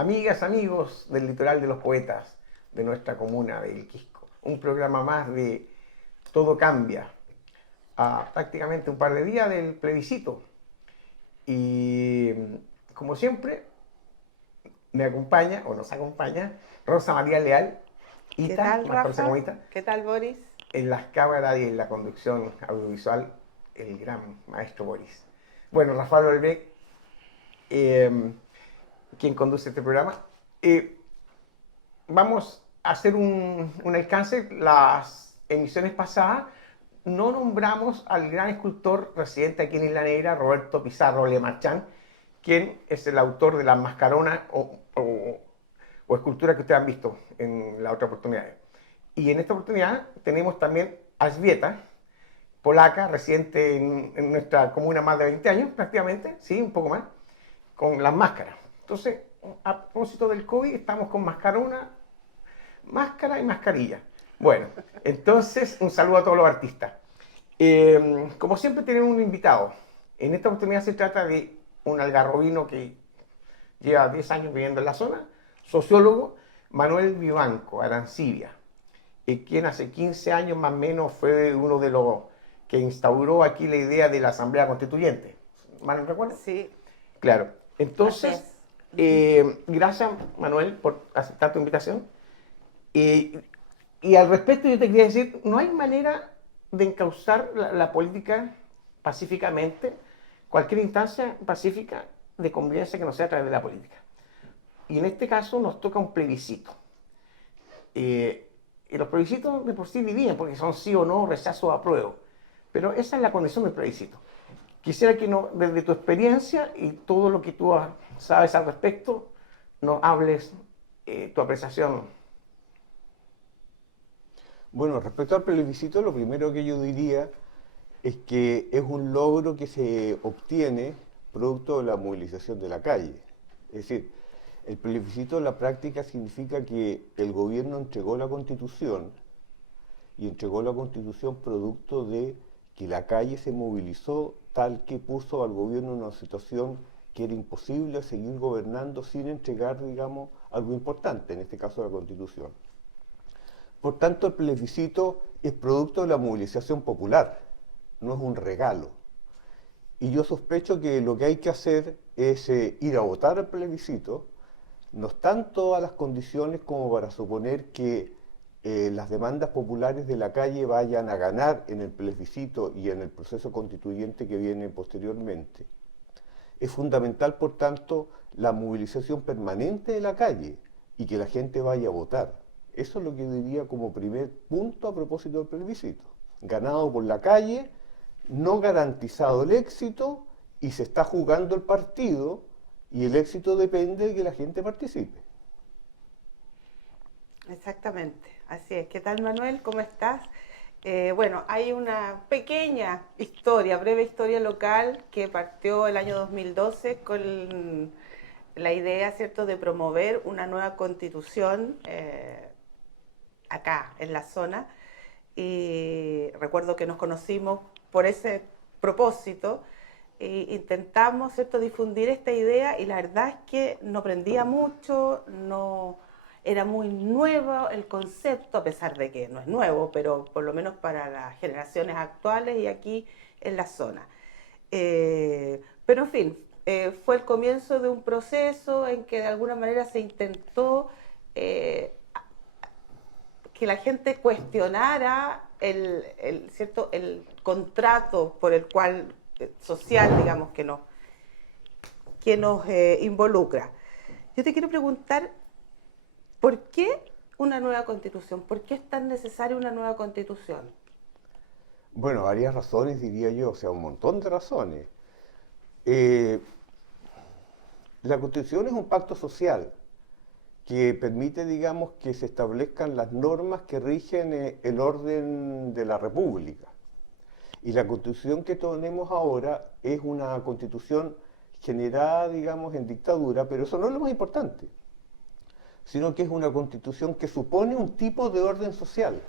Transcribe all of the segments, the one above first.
Amigas, amigos del Litoral de los Poetas de nuestra comuna de El Quisco. Un programa más de Todo Cambia, a prácticamente un par de días del plebiscito. Y como siempre, me acompaña, o nos acompaña, Rosa María Leal, ¿Qué Ita, tal, más conocida como Rafa? Ita, ¿Qué tal, Boris? en las cámaras y en la conducción audiovisual, el gran maestro Boris. Bueno, Rafael Olbeck, eh, quien conduce este programa. Eh, Vamos a hacer un alcance. Las emisiones pasadas no nombramos al gran escultor residente aquí en Isla Negra, Roberto Pizarro Lemarchán, quien es el autor de las mascaronas o esculturas que ustedes han visto en la otra oportunidad. Y en esta oportunidad tenemos también a Elżbieta, polaca, residente en nuestra comuna más de 20 años prácticamente, sí, un poco más, con las máscaras. Entonces, a propósito del COVID, estamos con mascarona, máscara y mascarilla. Bueno, entonces un saludo a todos los artistas. Como siempre tenemos un invitado. En esta oportunidad se trata de un algarrobino que lleva 10 años viviendo en la zona, sociólogo, Manuel Vivanco, Arancibia, quien hace 15 años más o menos fue uno de los que instauró aquí la idea de la Asamblea Constituyente. ¿Mal no recuerdo? Sí, Claro. así Entonces, es. Ujú. gracias Manuel por aceptar tu invitación. Eh, y al respecto yo te quería decir, no hay manera de encauzar la política pacíficamente, cualquier instancia pacífica de convivencia que no sea a través de la política. Y en este caso nos toca un plebiscito. Y los plebiscitos de por sí dividen, porque son sí o no, rechazo o apruebo. Pero esa es la condición del plebiscito. Quisiera que desde tu experiencia y todo lo que tú sabes al respecto, nos hables tu apreciación. Bueno, respecto al plebiscito, lo primero que yo diría es que es un logro que se obtiene producto de la movilización de la calle. Es decir, el plebiscito en la práctica significa que el gobierno entregó la Constitución y entregó la Constitución producto de que la calle se movilizó tal que puso al gobierno en una situación que era imposible seguir gobernando sin entregar, digamos, algo importante, en este caso la Constitución. Por tanto, el plebiscito es producto de la movilización popular, no es un regalo. Y yo sospecho que lo que hay que hacer es ir a votar al plebiscito. No están todas las condiciones como para suponer que las demandas populares de la calle vayan a ganar en el plebiscito y en el proceso constituyente que viene posteriormente. Es fundamental, por tanto, la movilización permanente de la calle y que la gente vaya a votar. Eso es lo que diría como primer punto a propósito del plebiscito. Ganado por la calle, no garantizado el éxito y se está jugando el partido y el éxito depende de que la gente participe. Exactamente, así es. ¿Qué tal, Manuel? ¿Cómo estás? Bueno, hay una pequeña historia, breve historia local que partió el año 2012 con la idea, ¿cierto?, de promover una nueva constitución acá en la zona. Y recuerdo que nos conocimos por ese propósito e intentamos, ¿cierto?, difundir esta idea y la verdad es que no prendía mucho, no era muy nuevo el concepto, a pesar de que no es nuevo, pero por lo menos para las generaciones actuales y aquí en la zona. Pero en fin, fue el comienzo de un proceso en que de alguna manera se intentó eh, que la gente cuestionara ¿cierto?, el contrato por el cual social, digamos, que nos involucra. Yo te quiero preguntar, ¿por qué una nueva constitución? ¿Por qué es tan necesaria una nueva constitución? Bueno, varias razones diría yo, o sea, un montón de razones. Eh, la Constitución es un pacto social que permite, digamos, que se establezcan las normas que rigen el orden de la República. Y la Constitución que tenemos ahora es una Constitución generada, digamos, en dictadura, pero eso no es lo más importante, sino que es una Constitución que supone un tipo de orden social,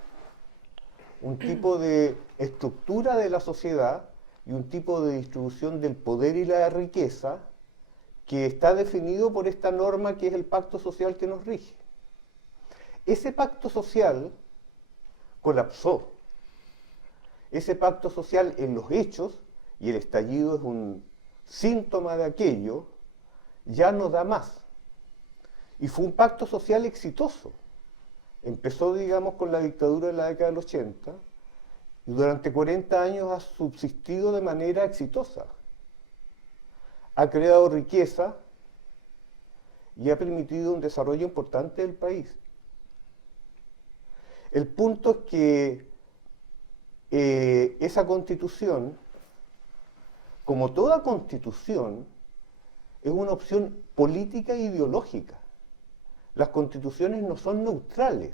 un tipo de estructura de la sociedad y un tipo de distribución del poder y la riqueza que está definido por esta norma que es el pacto social que nos rige. Ese pacto social colapsó. Ese pacto social en los hechos, y el estallido es un síntoma de aquello, ya no da más. Y fue un pacto social exitoso. Empezó, digamos, con la dictadura de la década del 80 y durante 40 años ha subsistido de manera exitosa. Ha creado riqueza y ha permitido un desarrollo importante del país. El punto es que esa constitución, como toda constitución, es una opción política e ideológica. Las constituciones no son neutrales.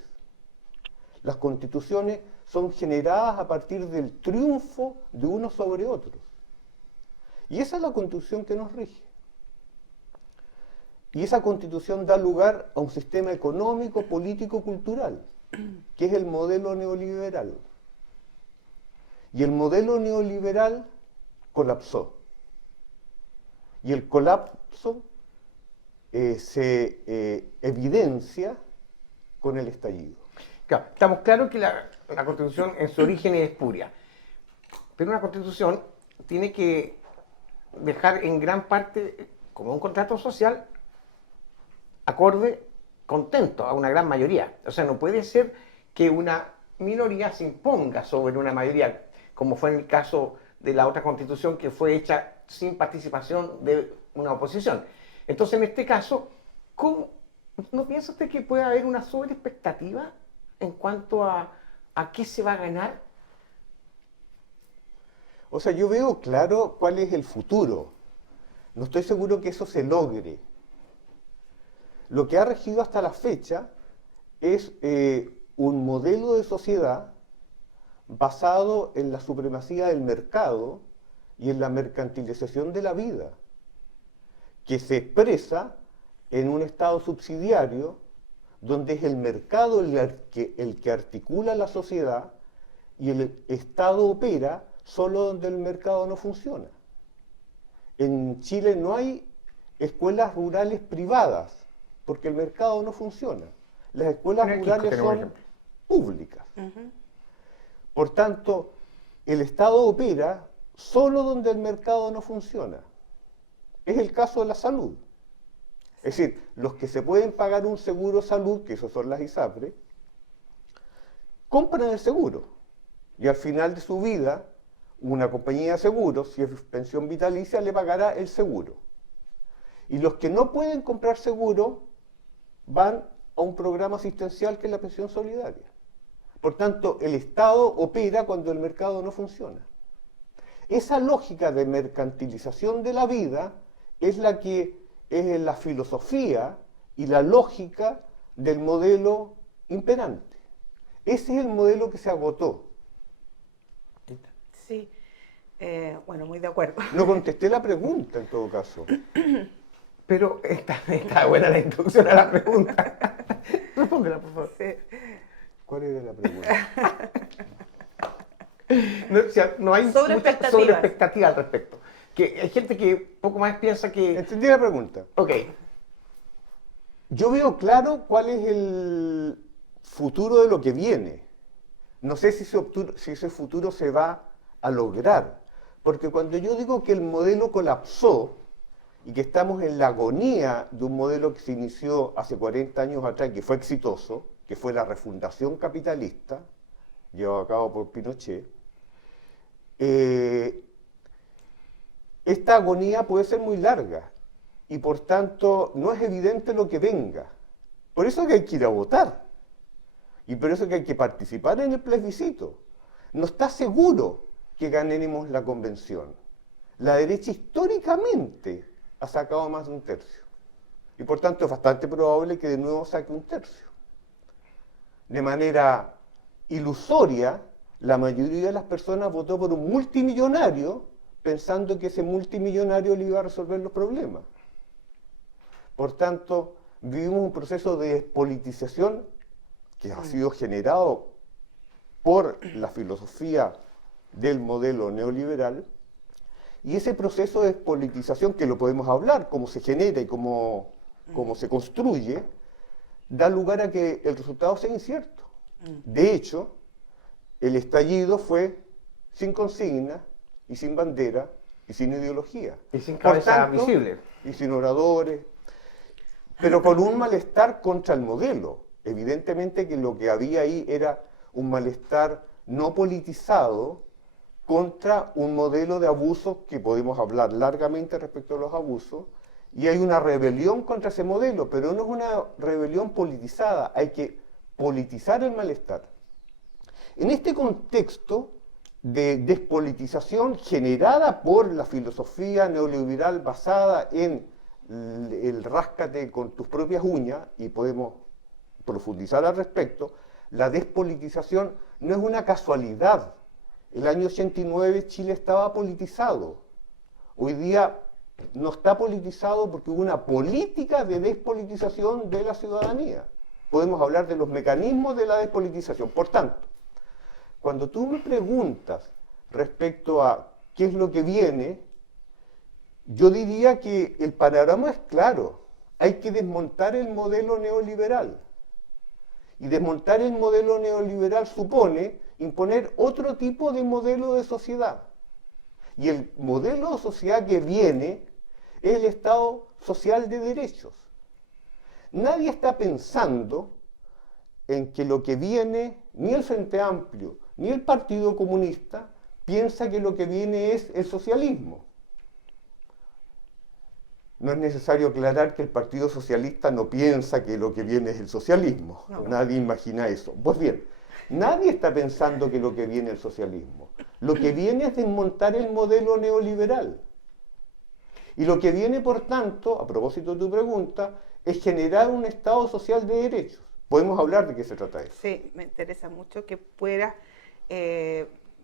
Las constituciones son generadas a partir del triunfo de unos sobre otros. Y esa es la constitución que nos rige. Y esa constitución da lugar a un sistema económico, político, cultural, que es el modelo neoliberal. Y el modelo neoliberal colapsó. Y el colapso se evidencia con el estallido. Claro, estamos claros que la Constitución en su origen es espuria, pero una Constitución tiene que dejar en gran parte como un contrato social acorde, contento a una gran mayoría. O sea, no puede ser que una minoría se imponga sobre una mayoría, como fue en el caso de la otra Constitución que fue hecha sin participación de una oposición. Entonces, en este caso, ¿no piensa usted que puede haber una sobreexpectativa en cuanto a qué se va a ganar? O sea, yo veo claro cuál es el futuro. No estoy seguro que eso se logre. Lo que ha regido hasta la fecha es un modelo de sociedad basado en la supremacía del mercado y en la mercantilización de la vida, que se expresa en un Estado subsidiario donde es el mercado el que articula la sociedad y el Estado opera solo donde el mercado no funciona. En Chile no hay escuelas rurales privadas porque el mercado no funciona. Las escuelas rurales son públicas. Por tanto, el Estado opera solo donde el mercado no funciona. Es el caso de la salud. Es decir, los que se pueden pagar un seguro salud, que esos son las ISAPRE, compran el seguro. Y al final de su vida, una compañía de seguros, si es pensión vitalicia, le pagará el seguro. Y los que no pueden comprar seguro van a un programa asistencial que es la pensión solidaria. Por tanto, el Estado opera cuando el mercado no funciona. Esa lógica de mercantilización de la vida es la que es la filosofía y la lógica del modelo imperante. Ese es el modelo que se agotó. Sí, bueno, muy de acuerdo. No contesté la pregunta en todo caso. Pero está buena la introducción a la pregunta. Respóndela, por favor. Sí. ¿Cuál era la pregunta? No, o sea, no hay mucha Sobreexpectativas. sobreexpectativa al respecto. Que hay gente que poco más piensa que... Entendí la pregunta. Ok, Yo veo claro cuál es el futuro de lo que viene. No sé si ese futuro se va a lograr. Porque cuando yo digo que el modelo colapsó y que estamos en la agonía de un modelo que se inició hace 40 años atrás y que fue exitoso, que fue la refundación capitalista, llevada a cabo por Pinochet, esta agonía puede ser muy larga y por tanto no es evidente lo que venga. Por eso que hay que ir a votar y por eso que hay que participar en el plebiscito. No está seguro que ganemos la convención. La derecha históricamente ha sacado más de un tercio y por tanto es bastante probable que de nuevo saque un tercio. De manera ilusoria, la mayoría de las personas votó por un multimillonario pensando que ese multimillonario le iba a resolver los problemas. Por tanto, vivimos un proceso de despolitización que ha sido generado por la filosofía del modelo neoliberal Y ese proceso de politización, que lo podemos hablar, cómo se genera y cómo se construye, da lugar a que el resultado sea incierto. De hecho, el estallido fue sin consigna y sin bandera y sin ideología. Y sin cabeza visible. Y sin oradores, pero con un malestar contra el modelo. Evidentemente que lo que había ahí era un malestar no politizado contra un modelo de abusos, que podemos hablar largamente respecto a los abusos, y hay una rebelión contra ese modelo, pero no es una rebelión politizada, hay que politizar el malestar. En este contexto de despolitización generada por la filosofía neoliberal basada en el ráscate con tus propias uñas, y podemos profundizar al respecto, la despolitización no es una casualidad. El año 89 Chile estaba politizado. Hoy día no está politizado porque hubo una política de despolitización de la ciudadanía. Podemos hablar de los mecanismos de la despolitización. Por tanto, cuando tú me preguntas respecto a qué es lo que viene, yo diría que el panorama es claro. Hay que desmontar el modelo neoliberal. Y desmontar el modelo neoliberal supone imponer otro tipo de modelo de sociedad. Y el modelo de sociedad que viene es el Estado social de derechos. Nadie está pensando en que lo que viene, ni el Frente Amplio, ni el Partido Comunista, piensa que lo que viene es el socialismo. No es necesario aclarar que el Partido Socialista no piensa que lo que viene es el socialismo. No. Nadie imagina eso. Pues bien, nadie está pensando que lo que viene es el socialismo. Lo que viene es desmontar el modelo neoliberal. Y lo que viene, por tanto, a propósito de tu pregunta, es generar un Estado social de derechos. Podemos hablar de qué se trata eso. Sí, me interesa mucho que puedas,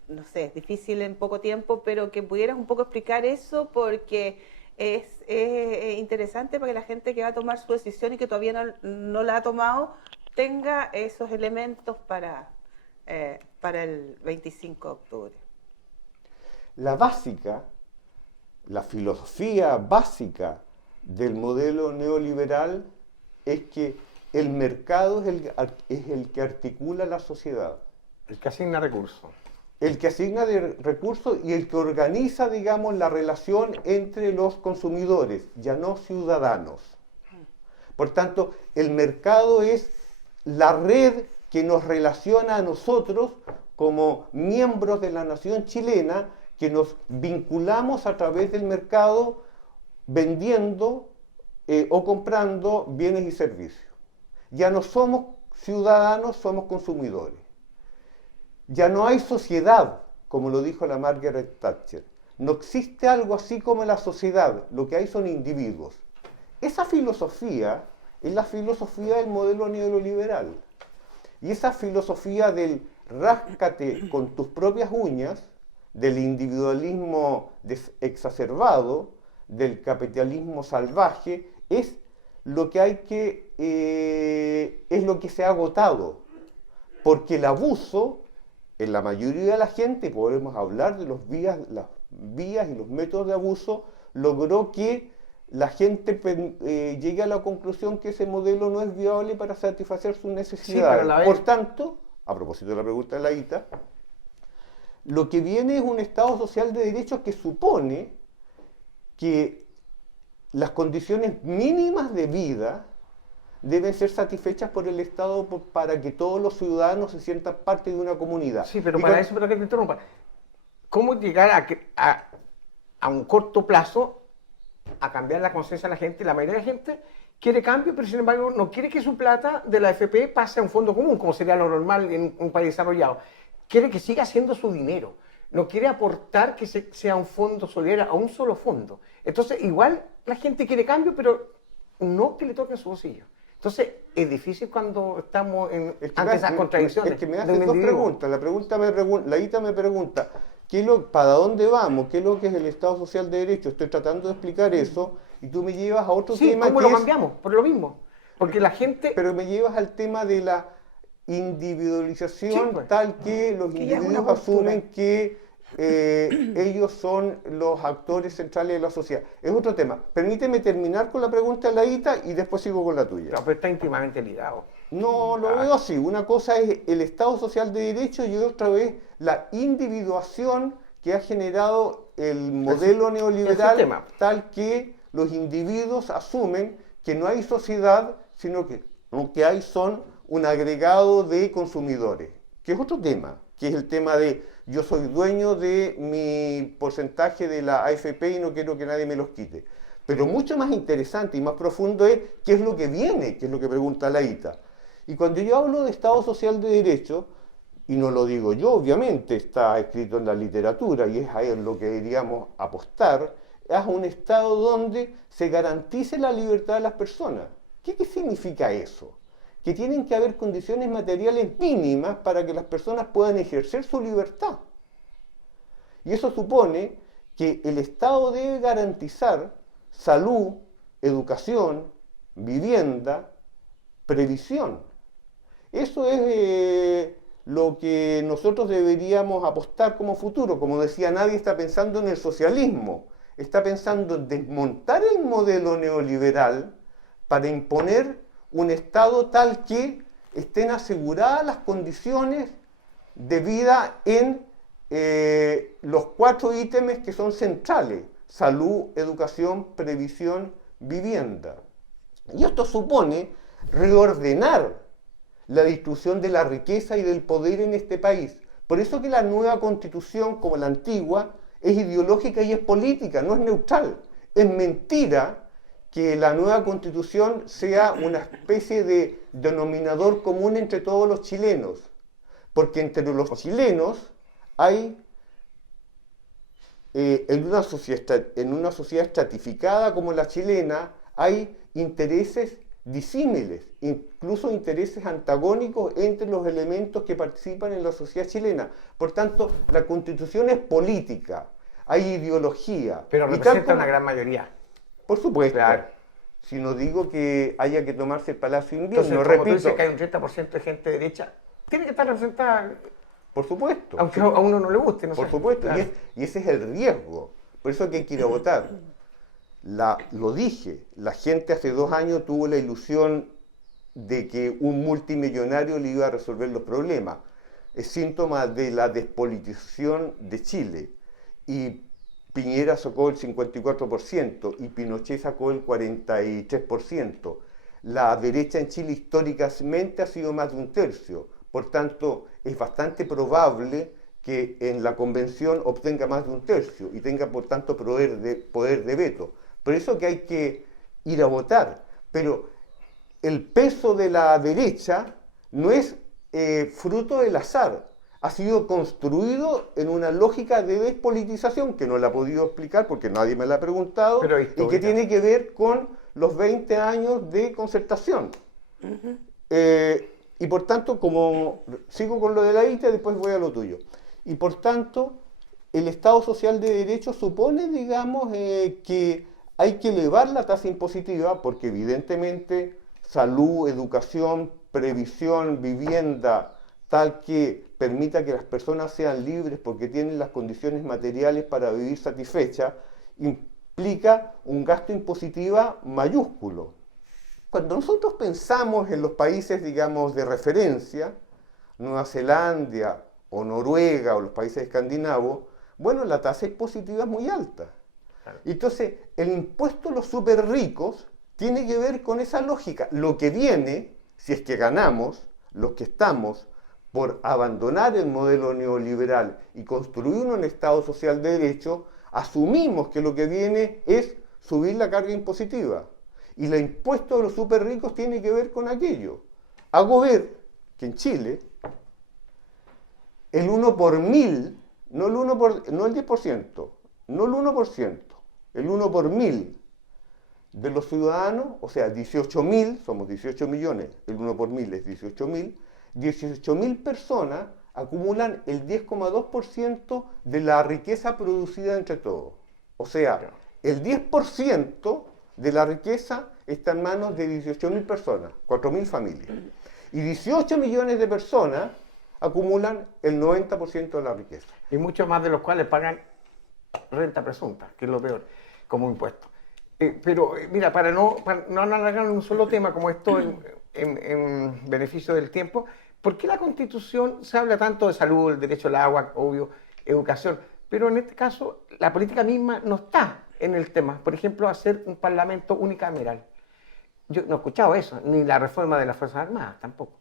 no sé, es difícil en poco tiempo, pero que pudieras un poco explicar eso, porque es interesante para que la gente que va a tomar su decisión y que todavía no la ha tomado tenga esos elementos para el 25 de octubre. La filosofía básica del modelo neoliberal es que el mercado es el que articula la sociedad. El que asigna recursos. El que asigna recursos y el que organiza, digamos, la relación entre los consumidores, ya no ciudadanos. Por tanto, el mercado es la red que nos relaciona a nosotros como miembros de la nación chilena, que nos vinculamos a través del mercado vendiendo o comprando bienes y servicios. Ya no somos ciudadanos, somos consumidores. Ya no hay sociedad, como lo dijo la Margaret Thatcher. No existe algo así como la sociedad, lo que hay son individuos. Esa filosofía es la filosofía del modelo neoliberal. Y esa filosofía del ráscate con tus propias uñas, del individualismo exacerbado, del capitalismo salvaje, es lo que hay es lo que se ha agotado. Porque el abuso, en la mayoría de la gente, podemos hablar de las vías y los métodos de abuso, logró que la gente llegue a la conclusión que ese modelo no es viable para satisfacer sus necesidades. Sí, por tanto, a propósito de la pregunta de la Ita, lo que viene es un Estado social de derechos que supone que las condiciones mínimas de vida deben ser satisfechas por el Estado para que todos los ciudadanos se sientan parte de una comunidad. Sí, pero para eso, pero que te interrumpa, ¿cómo llegar a un corto plazo a cambiar la conciencia de la gente? La mayoría de la gente quiere cambio, pero sin embargo no quiere que su plata de la AFP pase a un fondo común, como sería lo normal en un país desarrollado. Quiere que siga siendo su dinero. No quiere aportar que sea un fondo solidario a un solo fondo. Entonces, igual la gente quiere cambio, pero no que le toquen su bolsillo. Entonces, es difícil cuando estamos ante esas contradicciones. Es que me haces dos preguntas. La Ita me pregunta, ¿para dónde vamos? ¿Qué es lo que es el Estado Social de Derecho? Estoy tratando de explicar eso y tú me llevas a otro tema. ¿Cómo lo cambiamos? Por lo mismo. Porque la gente... Pero me llevas al tema de la individualización, tal que los individuos asumen que ellos son los actores centrales de la sociedad. Es otro tema. Permíteme terminar con la pregunta de Laíta y después sigo con la tuya. No, pero está íntimamente ligado. No, lo veo así. Una cosa es el Estado social de derecho y otra vez la individuación que ha generado el modelo neoliberal, tal que los individuos asumen que no hay sociedad, sino que lo que hay son un agregado de consumidores, que es otro tema, que es el tema de yo soy dueño de mi porcentaje de la AFP y no quiero que nadie me los quite. Pero mucho más interesante y más profundo es qué es lo que viene, que es lo que pregunta Laíta. Y cuando yo hablo de Estado social de derecho, y no lo digo yo, obviamente está escrito en la literatura y es ahí en lo que deberíamos apostar, es un Estado donde se garantice la libertad de las personas. ¿Qué significa eso? Que tienen que haber condiciones materiales mínimas para que las personas puedan ejercer su libertad. Y eso supone que el Estado debe garantizar salud, educación, vivienda, previsión. Eso es lo que nosotros deberíamos apostar como futuro. Como decía, nadie está pensando en el socialismo, está pensando en desmontar el modelo neoliberal para imponer un Estado tal que estén aseguradas las condiciones de vida en los 4 ítems que son centrales: salud, educación, previsión, vivienda. Y esto supone reordenar la distribución de la riqueza y del poder en este país. Por eso que la nueva Constitución, como la antigua, es ideológica y es política, no es neutral. Es mentira que la nueva Constitución sea una especie de denominador común entre todos los chilenos, porque entre los chilenos hay, en una sociedad estratificada como la chilena, hay intereses disímiles, incluso intereses antagónicos entre los elementos que participan en la sociedad chilena. Por tanto, la Constitución es política, hay ideología. Pero representa una gran mayoría. Por supuesto. Claro. Si no digo que haya que tomarse el Palacio de Invierno, Entonces, como tú dices que hay un 30% de gente de derecha, tiene que estar representada. Por supuesto. Aunque a uno no le guste, no Por sé. supuesto. Claro. Y ese es el riesgo. Por eso que hay que ir a votar. Lo dije, la gente hace 2 años tuvo la ilusión de que un multimillonario le iba a resolver los problemas. Es síntoma de la despolitización de Chile. Y Piñera sacó el 54% y Pinochet sacó el 43%. La derecha en Chile históricamente ha sido más de 1/3. Por tanto, es bastante probable que en la convención obtenga más de 1/3 y tenga, por tanto, poder de veto. Por eso que hay que ir a votar. Pero el peso de la derecha no es fruto del azar. Ha sido construido en una lógica de despolitización que no la he podido explicar porque nadie me la ha preguntado y que tiene que ver con los 20 años de concertación. Y por tanto, como sigo con lo de la ITA, después voy a lo tuyo. Y por tanto, el Estado social de derecho supone, digamos, que hay que elevar la tasa impositiva porque evidentemente salud, educación, previsión, vivienda, tal que permita que las personas sean libres porque tienen las condiciones materiales para vivir satisfechas, implica un gasto impositivo mayúsculo. Cuando nosotros pensamos en los países, digamos, de referencia, Nueva Zelanda o Noruega o los países escandinavos, bueno, la tasa impositiva es muy alta. Entonces, el impuesto a los súper ricos tiene que ver con esa lógica. Lo que viene, si es que ganamos, los que estamos por abandonar el modelo neoliberal y construir un Estado social de derecho, asumimos que lo que viene es subir la carga impositiva. Y el impuesto a los súper ricos tiene que ver con aquello. Hago ver que en Chile, el 1 por 1000, no el 10%, no el 1%, el 1 por 1000 de los ciudadanos, o sea, 18.000, somos 18 millones, el 1 por 1000 es 18.000, 18.000 personas acumulan el 10,2% de la riqueza producida entre todos. O sea, el 10% de la riqueza está en manos de 18.000 personas, 4.000 familias. Y 18 millones de personas acumulan el 90% de la riqueza. Y muchos más de los cuales pagan renta presunta, que es lo peor, como impuesto. Pero mira, para no alargar un solo tema como esto en beneficio del tiempo, ¿por qué la Constitución se habla tanto de salud, el derecho al agua, obvio, educación? Pero en este caso la política misma no está en el tema. Por ejemplo, hacer un parlamento unicameral. Yo no he escuchado eso, ni la reforma de las Fuerzas Armadas tampoco.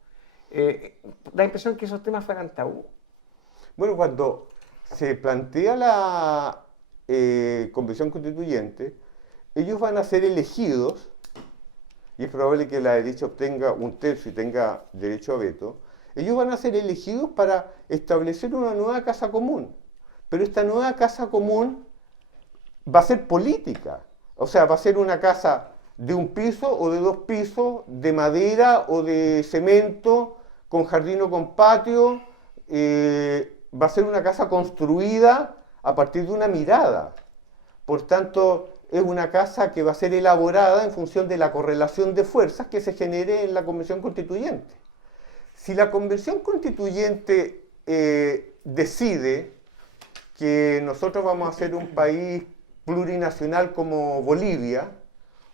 Da impresión que esos temas fueran tabú. Bueno, cuando se plantea la Convención Constituyente, ellos van a ser elegidos, y es probable que la derecha obtenga un tercio y tenga derecho a veto, ellos van a ser elegidos para establecer una nueva casa común. Pero esta nueva casa común va a ser política. O sea, va a ser una casa de un piso o de 2 pisos, de madera o de cemento, con jardín o con patio. Va a ser una casa construida a partir de una mirada. Por tanto, es una casa que va a ser elaborada en función de la correlación de fuerzas que se genere en la Convención Constituyente. Si la Convención Constituyente decide que nosotros vamos a ser un país plurinacional como Bolivia,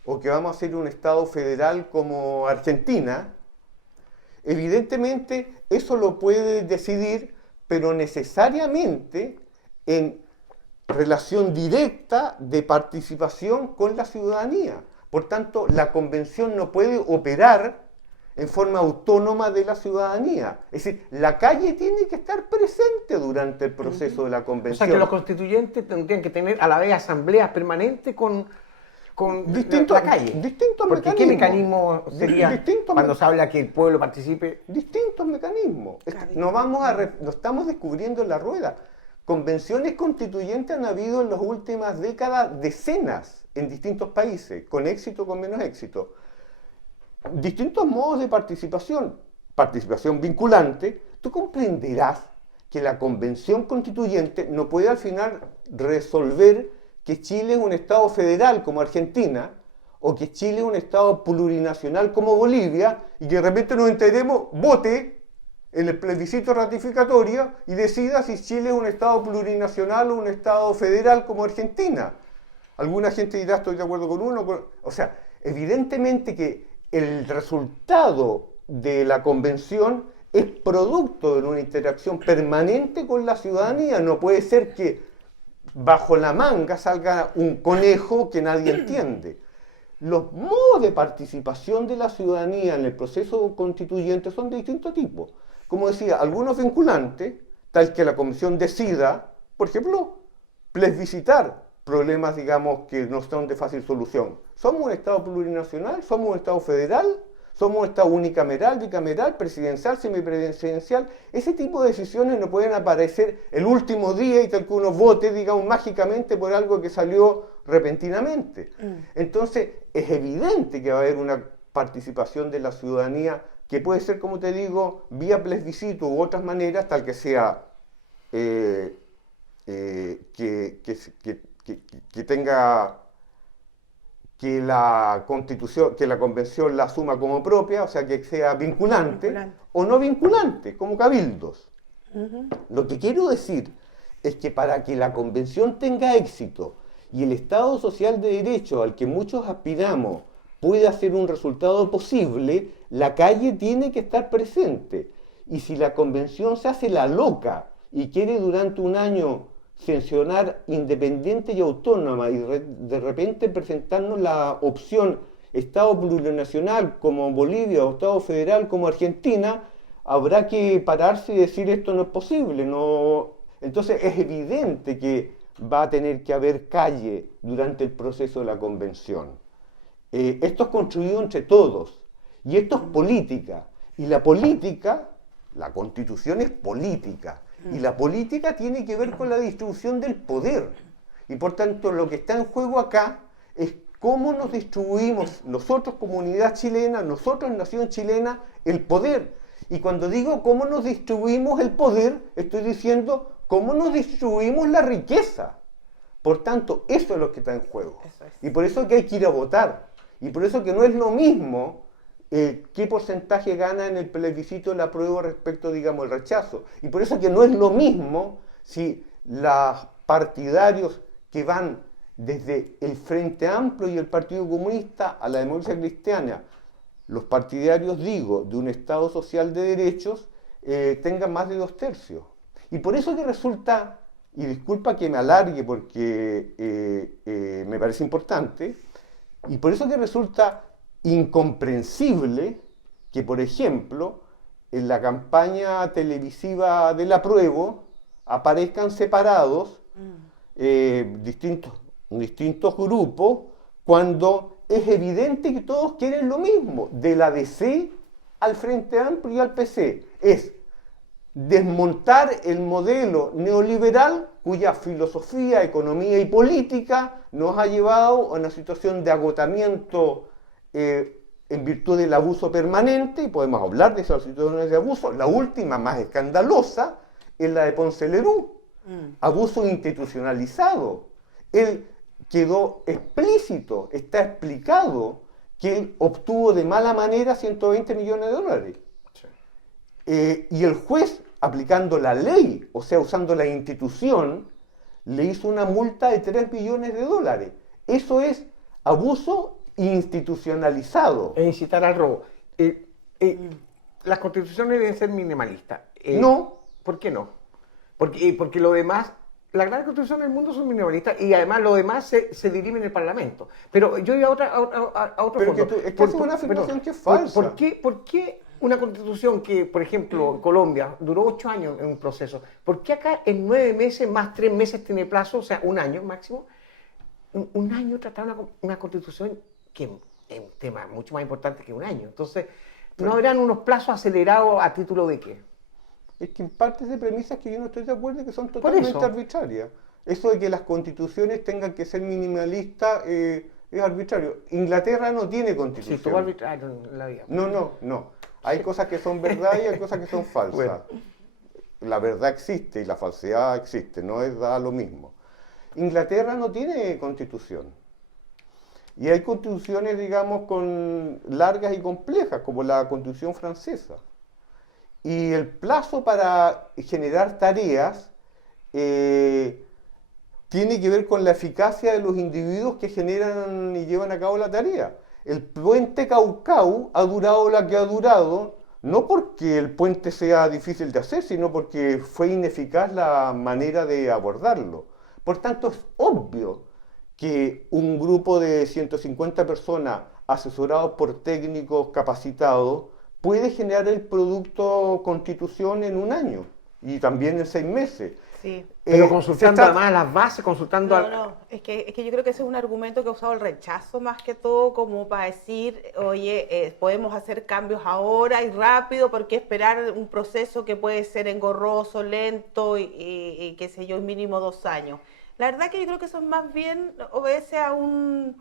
o que vamos a ser un Estado federal como Argentina, evidentemente eso lo puede decidir, pero necesariamente en relación directa de participación con la ciudadanía. Por tanto, la convención no puede operar en forma autónoma de la ciudadanía. Es decir, la calle tiene que estar presente durante el proceso de la O convención. sea que los constituyentes tendrían que tener a la vez asambleas permanentes con la calle. Distintos Porque mecanismos. ¿qué mecanismo sería Distintos cuando se habla que el pueblo participe? Distintos mecanismos. No estamos descubriendo la rueda. Convenciones constituyentes han habido en las últimas décadas decenas en distintos países, con éxito o con menos éxito. Distintos modos de participación. Participación vinculante. Tú comprenderás que la convención constituyente no puede al final resolver que Chile es un Estado federal como Argentina, o que Chile es un Estado plurinacional como Bolivia, y que de repente nos enteremos, vote en el plebiscito ratificatorio y decida si Chile es un Estado plurinacional o un Estado federal como Argentina. Alguna gente dirá, estoy de acuerdo con uno. O sea, evidentemente que el resultado de la convención es producto de una interacción permanente con la ciudadanía. No puede ser que bajo la manga salga un conejo que nadie entiende. Los modos de participación de la ciudadanía en el proceso constituyente son de distinto tipo. Como decía, algunos vinculantes, tal que la Comisión decida, por ejemplo, plebiscitar problemas, digamos, que no son de fácil solución. ¿Somos un Estado plurinacional? ¿Somos un Estado federal? ¿Somos un Estado unicameral, bicameral, presidencial, semipresidencial? Ese tipo de decisiones no pueden aparecer el último día y tal que uno vote, digamos, mágicamente por algo que salió repentinamente. Entonces, es evidente que va a haber una participación de la ciudadanía que puede ser, como te digo, vía plebiscito u otras maneras, tal que sea que tenga que la Constitución, que la Convención la asuma como propia, o sea, que sea vinculante. O no vinculante, como cabildos. Lo que quiero decir es que para que la Convención tenga éxito y el Estado social de derecho al que muchos aspiramos pueda ser un resultado posible, la calle tiene que estar presente. Y si la Convención se hace la loca y quiere durante un año sancionar independiente y autónoma y de repente presentarnos la opción Estado plurinacional como Bolivia o Estado federal como Argentina, habrá que pararse y decir esto no es posible. No. Entonces es evidente que va a tener que haber calle durante el proceso de la convención. Esto es construido entre todos y esto es política. Y la política, la constitución es política. Y la política tiene que ver con la distribución del poder. Y por tanto, lo que está en juego acá es cómo nos distribuimos nosotros, comunidad chilena, nosotros, nación chilena, el poder. Y cuando digo cómo nos distribuimos el poder, estoy diciendo cómo nos distribuimos la riqueza. Por tanto, eso es lo que está en juego. Y por eso que hay que ir a votar. Y por eso que no es lo mismo qué porcentaje gana en el plebiscito el apruebo respecto, digamos, el rechazo. Y por eso que no es lo mismo si los partidarios que van desde el Frente Amplio y el Partido Comunista a la democracia cristiana, los partidarios, digo, de un Estado social de derechos, tengan más de 2/3. Y por eso que resulta, y disculpa que me alargue porque me parece importante, y por eso que resulta incomprensible que, por ejemplo, en la campaña televisiva del apruebo aparezcan separados distintos grupos cuando es evidente que todos quieren lo mismo, de la DC al Frente Amplio y al PC, es desmontar el modelo neoliberal cuya filosofía, economía y política nos ha llevado a una situación de agotamiento en virtud del abuso permanente, y podemos hablar de esas situaciones de abuso. La última, más escandalosa, es la de Ponce Lerú, abuso institucionalizado. Él quedó explícito, está explicado que él obtuvo de mala manera 120 millones de dólares. Y el juez, aplicando la ley, o sea, usando la institución, le hizo una multa de 3 millones de dólares. Eso es abuso institucionalizado. E incitar al robo. Las constituciones deben ser minimalistas. No. ¿Por qué no? Porque lo demás, las grandes constituciones del mundo son minimalistas y además lo demás se dirime en el Parlamento. Pero yo iba a otro Pero fondo. es que es una afirmación que es falsa. ¿Por qué una constitución que, por ejemplo, en Colombia duró 8 años en un proceso, por qué acá en 9 meses más 3 meses tiene plazo, o sea, un año máximo? Un año tratar una constitución que es un tema mucho más importante que un año. Entonces, ¿no habrán unos plazos acelerados a título de qué? Es que en parte de premisas que yo no estoy de acuerdo y que son totalmente arbitrarias. Eso de que las constituciones tengan que ser minimalistas es arbitrario. Inglaterra no tiene constitución. Sí, estuvo arbitrario en la vida. No. Hay cosas que son verdad y hay cosas que son falsas. Bueno. La verdad existe y la falsedad existe, no es da lo mismo. Inglaterra no tiene constitución. Y hay constituciones, digamos, largas y complejas, como la constitución francesa. Y el plazo para generar tareas tiene que ver con la eficacia de los individuos que generan y llevan a cabo la tarea. El puente Caucau ha durado la que ha durado, no porque el puente sea difícil de hacer, sino porque fue ineficaz la manera de abordarlo. Por tanto, es obvio que un grupo de 150 personas asesorados por técnicos capacitados puede generar el producto Constitución en un año y también en 6 meses. Sí. Pero consultando además las bases, consultando... No, es que yo creo que ese es un argumento que ha usado el rechazo más que todo como para decir, oye, podemos hacer cambios ahora y rápido, ¿por qué esperar un proceso que puede ser engorroso, lento y qué sé yo, mínimo 2 años? La verdad que yo creo que eso más bien obedece a un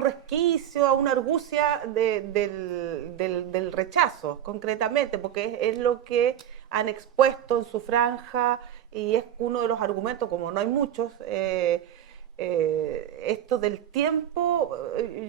resquicio, a una argucia del rechazo, concretamente, porque es lo que han expuesto en su franja y es uno de los argumentos, como no hay muchos, esto del tiempo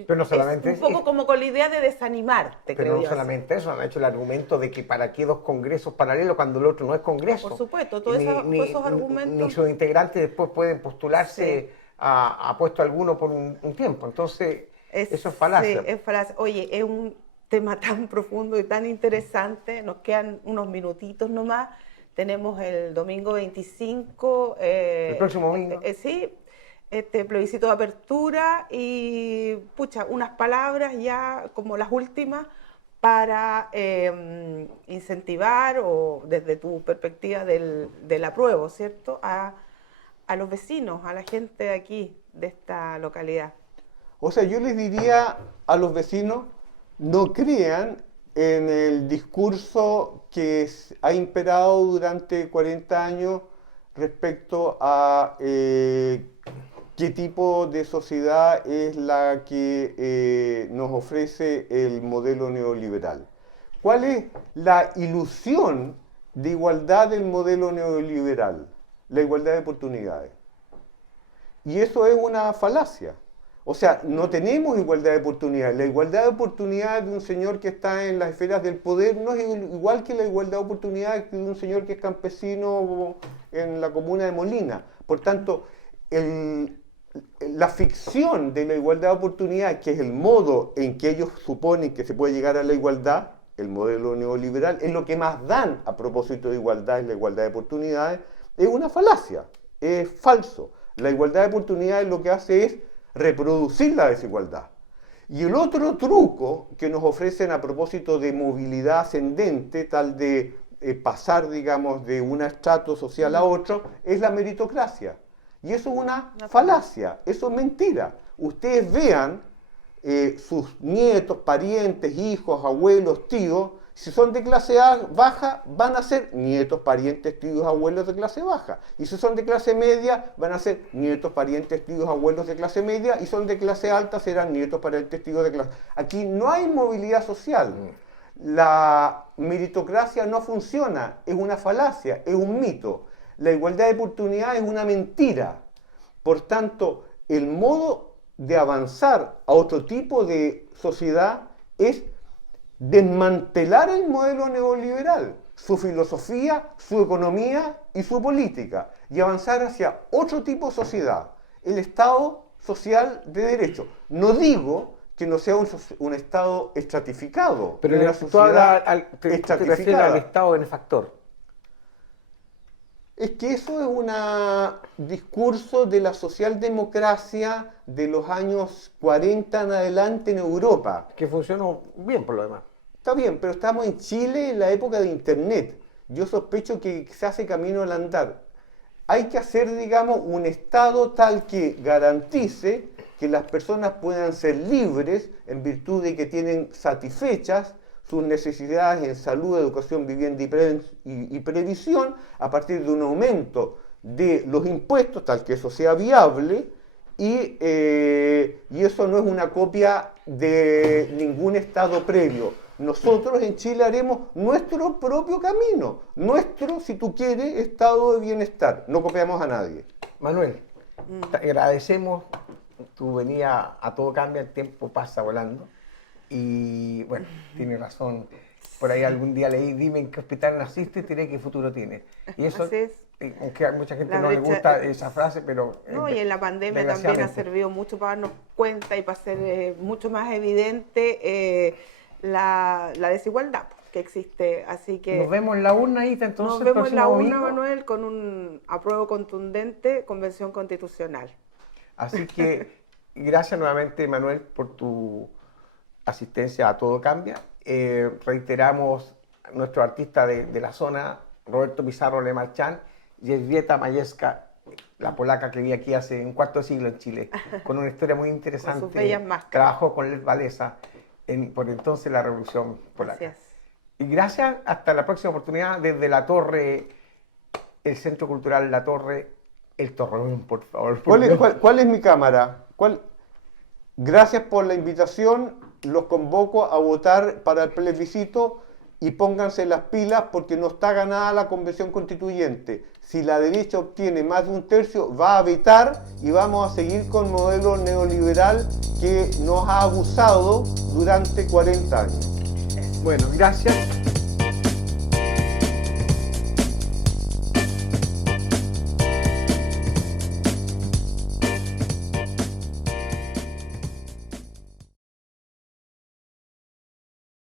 pero no solamente es un poco como con la idea de desanimarte, pero creo no yo. solamente eso, han hecho el argumento de que para qué 2 congresos paralelos cuando el otro no es congreso. Por supuesto, todos esos argumentos. Ni sus integrantes después pueden postularse a puesto alguno por un tiempo. Entonces, eso es falacia. Sí, es falacia. Oye, es un tema tan profundo y tan interesante. Nos quedan unos minutitos nomás. Tenemos el domingo 25. El próximo domingo. Sí, este plebiscito de apertura y, pucha, unas palabras ya como las últimas para incentivar, o desde tu perspectiva del apruebo, ¿cierto?, a los vecinos, a la gente de aquí, de esta localidad. O sea, yo les diría a los vecinos, no crean en el discurso que ha imperado durante 40 años respecto a qué tipo de sociedad es la que nos ofrece el modelo neoliberal. ¿Cuál es la ilusión de igualdad del modelo neoliberal? La igualdad de oportunidades. Y eso es una falacia, O sea, no tenemos igualdad de oportunidades. La igualdad de oportunidades de un señor que está en las esferas del poder no es igual que la igualdad de oportunidades de un señor que es campesino en la comuna de Molina. Por tanto, la ficción de la igualdad de oportunidades, que es el modo en que ellos suponen que se puede llegar a la igualdad, el modelo neoliberal, es lo que más dan a propósito de igualdad, es la igualdad de oportunidades, es una falacia, es falso. La igualdad de oportunidades lo que hace es reproducir la desigualdad. Y el otro truco que nos ofrecen a propósito de movilidad ascendente, tal de pasar, digamos, de un estrato social a otro, es la meritocracia. Y eso es una falacia, eso es mentira. Ustedes vean sus nietos, parientes, hijos, abuelos, tíos, si son de clase baja, van a ser nietos, parientes, tíos, abuelos de clase baja. Y si son de clase media, van a ser nietos, parientes, tíos, abuelos de clase media. Y son de clase alta, serán nietos, parientes, tíos de clase. Aquí no hay movilidad social. La meritocracia no funciona, es una falacia, es un mito. La igualdad de oportunidades es una mentira. Por tanto, el modo de avanzar a otro tipo de sociedad es desmantelar el modelo neoliberal, su filosofía, su economía y su política, y avanzar hacia otro tipo de sociedad, el Estado social de derecho. No digo que no sea un Estado estratificado, Pero una tú sociedad te refieres al estratificada. Estado benefactor. Es que eso es un discurso de la socialdemocracia de los años 40 en adelante en Europa. Que funcionó bien por lo demás. Está bien, pero estamos en Chile en la época de Internet. Yo sospecho que se hace camino al andar. Hay que hacer, digamos, un Estado tal que garantice que las personas puedan ser libres en virtud de que tienen satisfechas sus necesidades en salud, educación, vivienda y previsión a partir de un aumento de los impuestos, tal que eso sea viable, y eso no es una copia de ningún Estado previo. Nosotros en Chile haremos nuestro propio camino, nuestro, si tú quieres, estado de bienestar. No copiamos a nadie. Manuel, te agradecemos tu venida a Todo Cambia, el tiempo pasa volando. Y bueno, tienes razón. Por ahí algún día leí, dime en qué hospital naciste y diré qué futuro tienes. Y eso, Así es. aunque a mucha gente La no le brecha, gusta esa frase, pero... No, y en la pandemia también ha desgraciadamente. servido mucho para darnos cuenta y para hacer mucho más evidente la desigualdad que existe. Así que Nos vemos en la urna, Ita, entonces nos vemos en la urna, domingo. Manuel, con un apruebo contundente, convención constitucional. Así que gracias nuevamente, Manuel, por tu asistencia a Todo Cambia. Reiteramos a nuestro artista de la zona, Roberto Pizarro Lemarchán, y Elżbieta Majewska, la polaca que vi aquí hace un cuarto de siglo en Chile, con una historia muy interesante. Con sus bellas máscaras. Trabajó con Lech Walesa por entonces la Revolución Polaca. Así es. Y gracias, hasta la próxima oportunidad desde la Torre, el Centro Cultural La Torre, el Torreón, por favor. ¿Cuál es mi cámara? Gracias por la invitación. Los convoco a votar para el plebiscito y pónganse las pilas porque no está ganada la convención constituyente. Si la derecha obtiene más de un tercio, va a vetar y vamos a seguir con el modelo neoliberal que nos ha abusado durante 40 años. Bueno, gracias.